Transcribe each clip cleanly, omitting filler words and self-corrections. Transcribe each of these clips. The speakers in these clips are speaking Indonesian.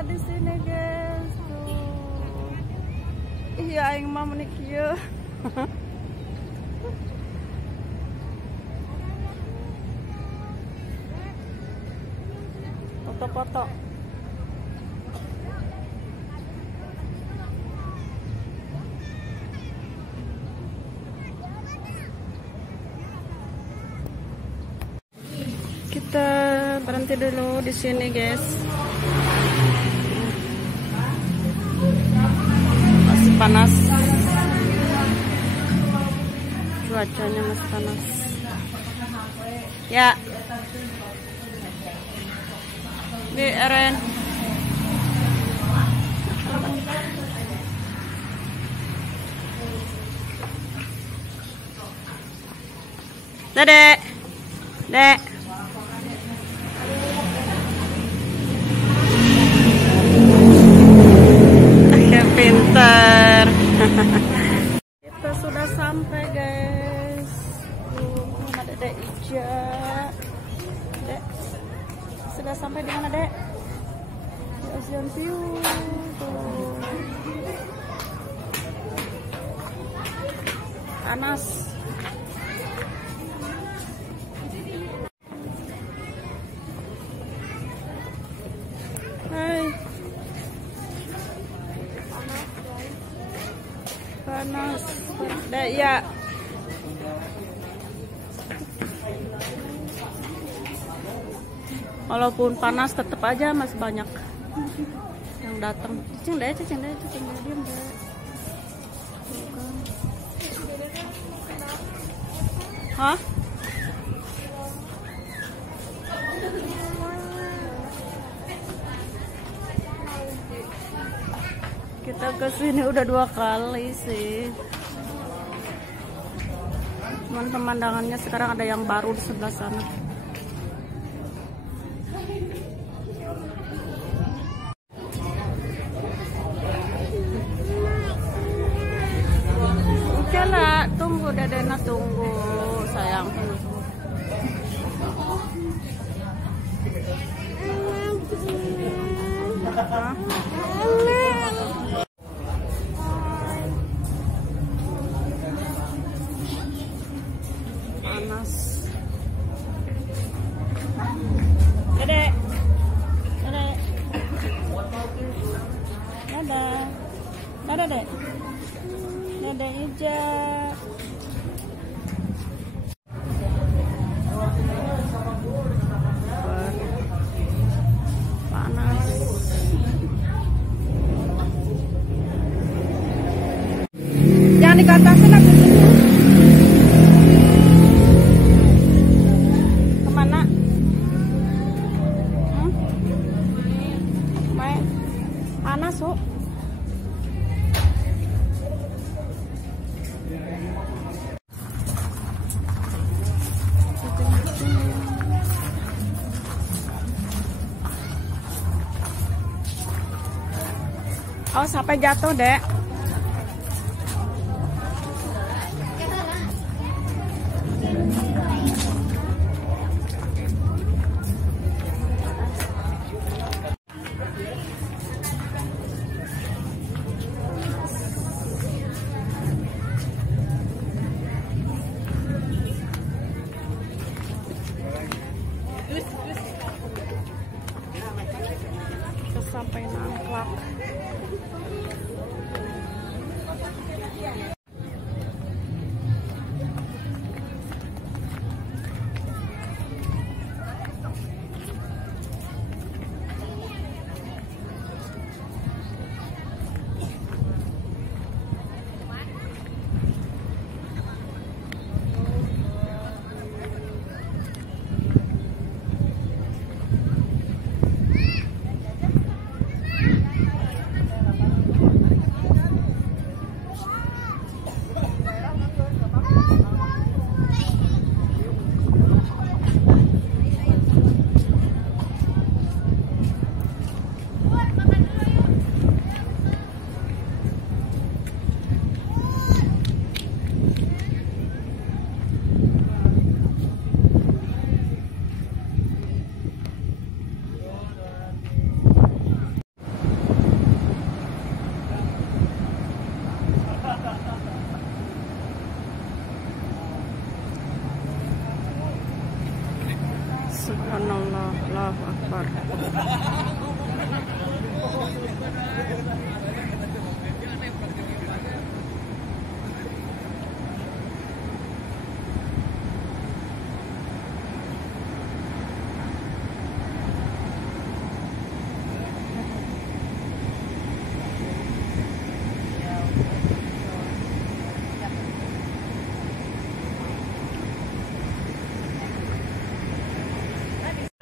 kita di sini guys. Tuh. Iya aing mah menik kieu. Foto-foto. Kita berhenti dulu di sini guys. Masih panas. Cuacanya masih panas. Ya. Di Eren. Dek. Dek. Pinter. Kita sudah sampai guys. Ada Dek Ija. Dek, sudah sampai di mana Dek? Di Ocean View. Tuh. Panas. Hai. Panas. Ya. Walaupun panas tetap aja masih banyak yang datang. Cicing deh, diam deh. Hah? Kita kesini udah 2 kali sih. Cuman pemandangannya sekarang ada yang baru di sebelah sana. Oke lah, tunggu Dedena, tunggu sayang. Hah? Panas. Dedek. Dadah. Dadah Dek. Dadah Ija. Panas. Jangan dikatakan aku dulu. Kemana? Main. Panas, Su. Oh, sampai jatuh, Dek. Kita sampai Nangklak.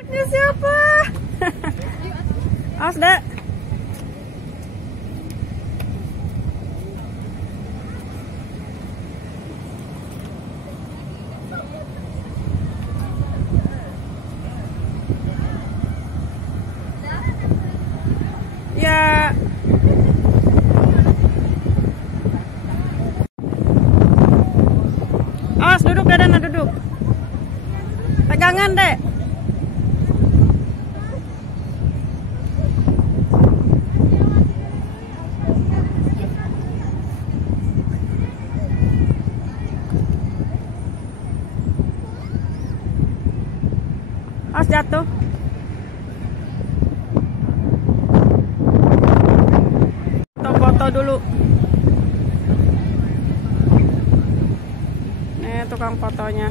Ini siapa? Awas, Dek. Ya. Awas, duduk, Dadana, duduk. Pegangan, Dek. Awas jatuh. Foto-foto dulu. Nih tukang fotonya.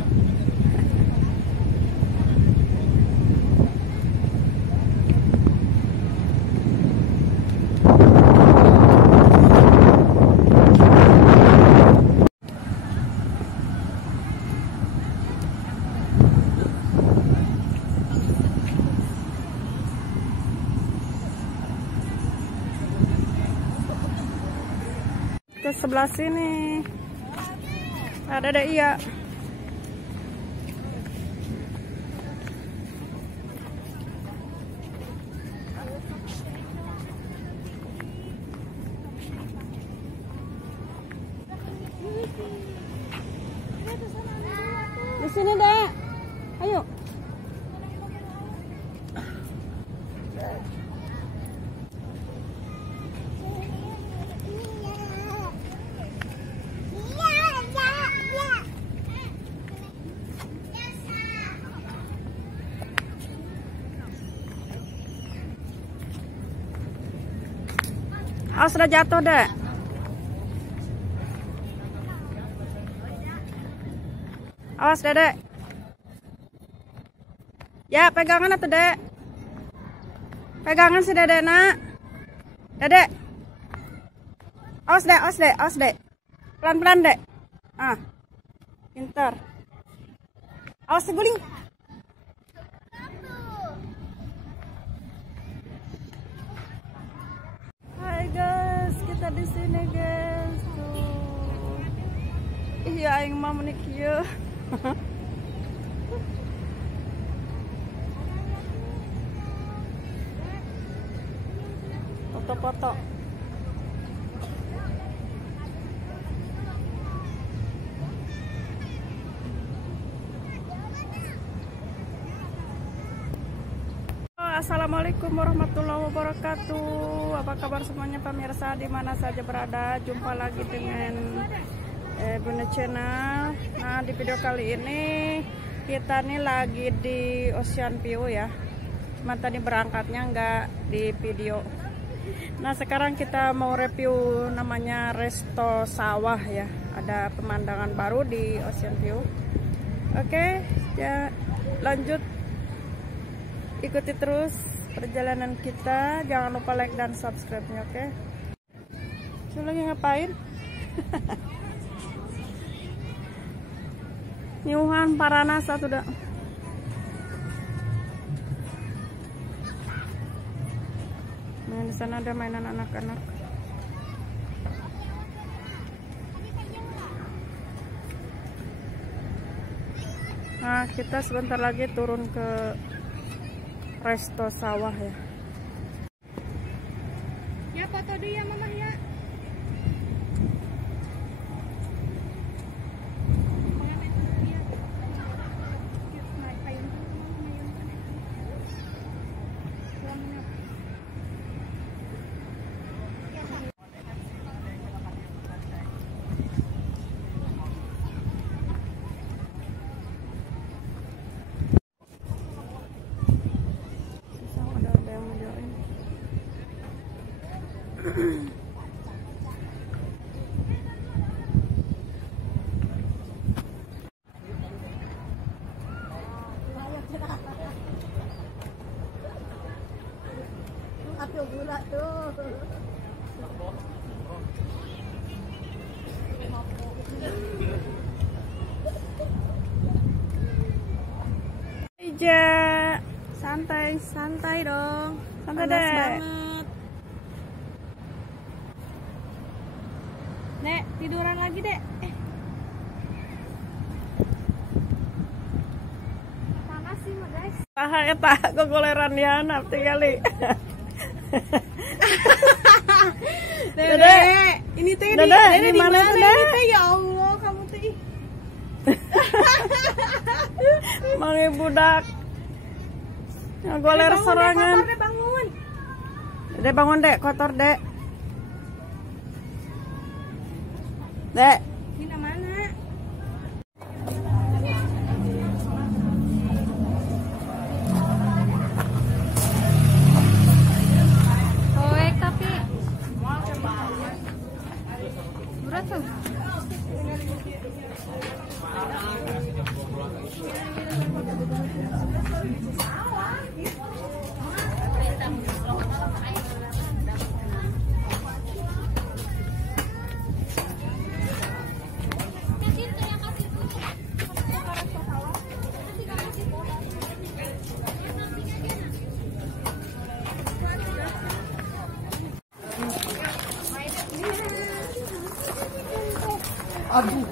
Ke sebelah sini ada iya. Di sini, Dek. Ayo. Awas sudah jatuh, Dek. Awas, Dedek. Ya, pegangan atuh, Dek. Pegangan si Dedek, nak. Dedek. Awas, Dek, awas, Dek, awas, Dek. Pelan-pelan, Dek. Ah. Pintar. Awas seguling. Hai guys, kita di sini guys. Tuh. Iya, aing mah menik ieu. Foto-foto. Assalamualaikum warahmatullahi wabarakatuh. Apa kabar semuanya pemirsa di mana saja berada? Jumpa lagi dengan Bunda Channel. Nah, di video kali ini kita nih lagi di Ocean View ya. Cuma tadi berangkatnya nggak di video. Nah, sekarang kita mau review namanya Resto Sawah ya. Ada pemandangan baru di Ocean View. Oke, ya lanjut. Ikuti terus perjalanan kita. Jangan lupa like dan subscribe-nya, oke? Saya lagi ngapain? Nyuhan Paranas satu dah. Nah, di sana ada mainan anak-anak. Nah, kita sebentar lagi turun ke Resto Sawah ya. Ya foto dia mama ya. Aku gula tuh. Ija, santai dong, santai Panas deh. banget. Dek, tiduran lagi dek. Panas sih mah guys. Paha eta gogoleran di handap tinggali. Dede, ini teh Dede, di di mana mana Dede? ini teh? Ya Allah, kamu teh. Mangi budak. Ngogoler sorangan. Dede, bangun. Dek bangun dek, kotor dek. Dek, Ini mana? Koek tapi berat tuh. aduh.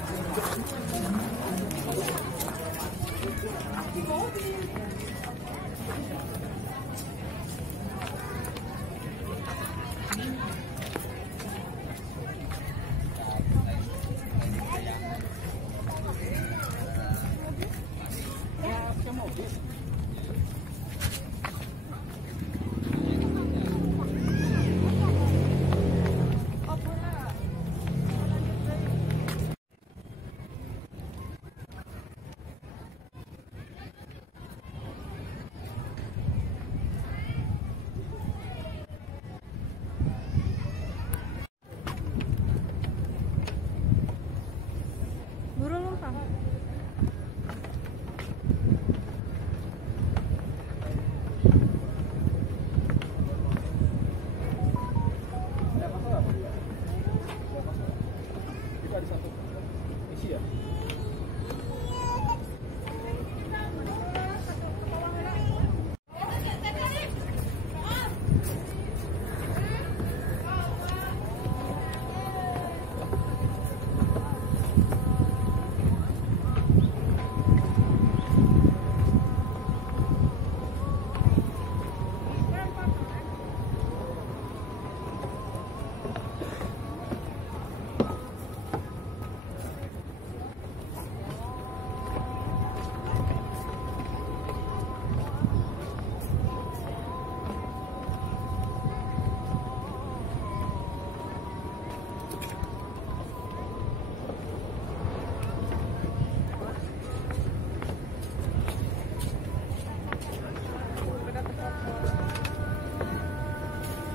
Buru lumpang.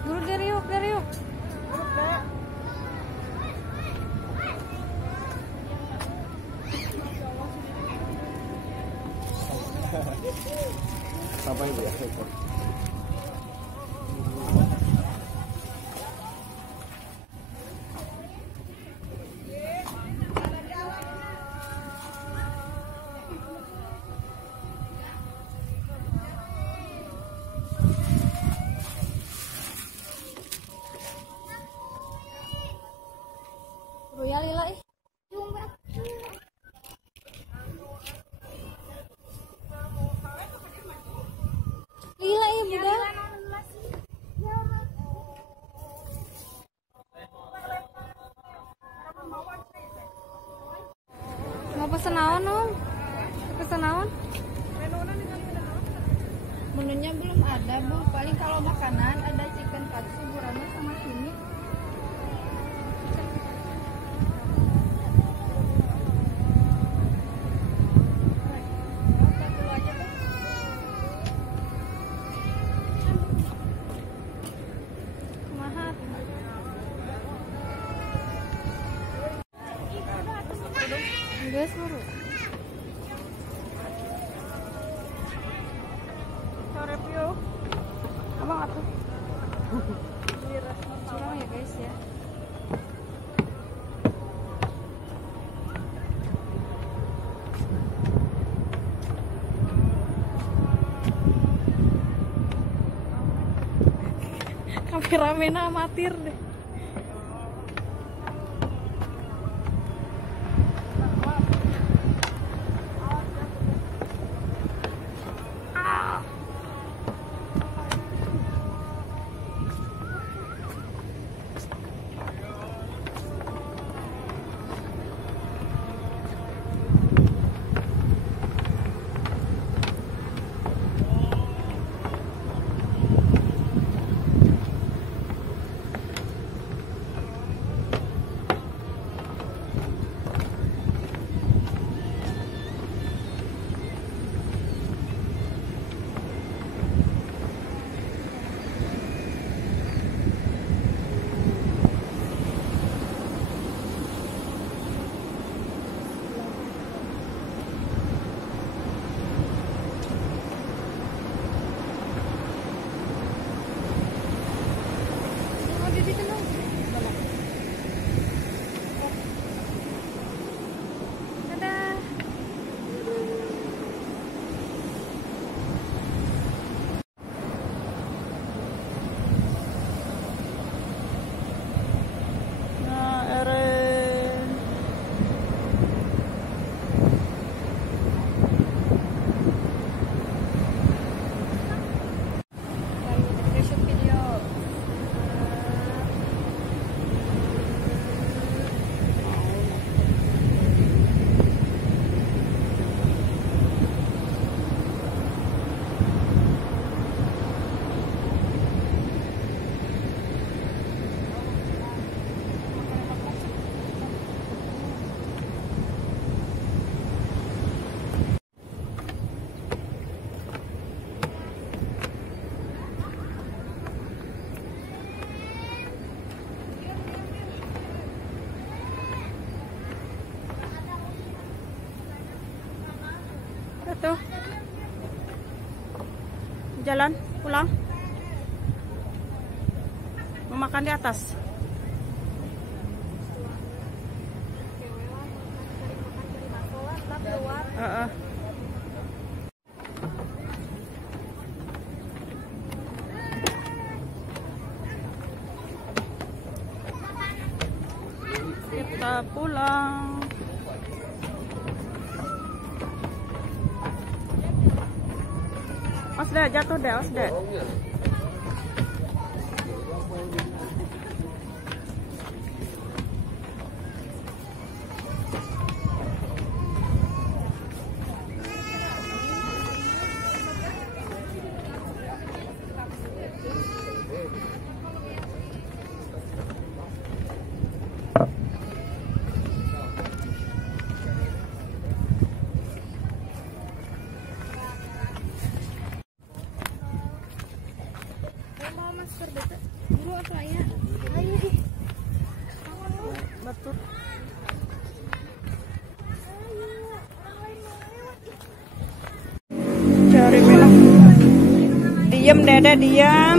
Buru dari yuk. Apa itu ya? Ya lila ih. Lila ya budak. Mau pesen naon Om? Pesen naon? Menunya belum ada Bu. Paling kalau makanan ada chicken katsu, gurame sama kimi. Kumaha? Geus baru. Review. Abang atuh. Curang ya guys ya. Kameramena amatir deh. Tuh jalan pulang, mau makan di atas. Kita pulang. Os deh, jatuh deh, os deh. Buru apa ya? Ayo deh. Betul. Cari bilang. Diam Dede, diam.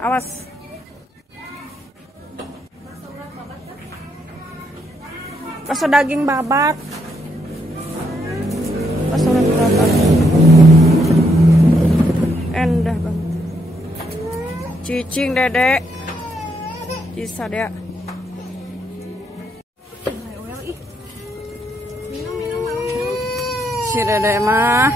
Awas. Bakso daging babat. Restoran babat. Endah banget. Cicing Dedek. Bisa dia. Si Dedek mah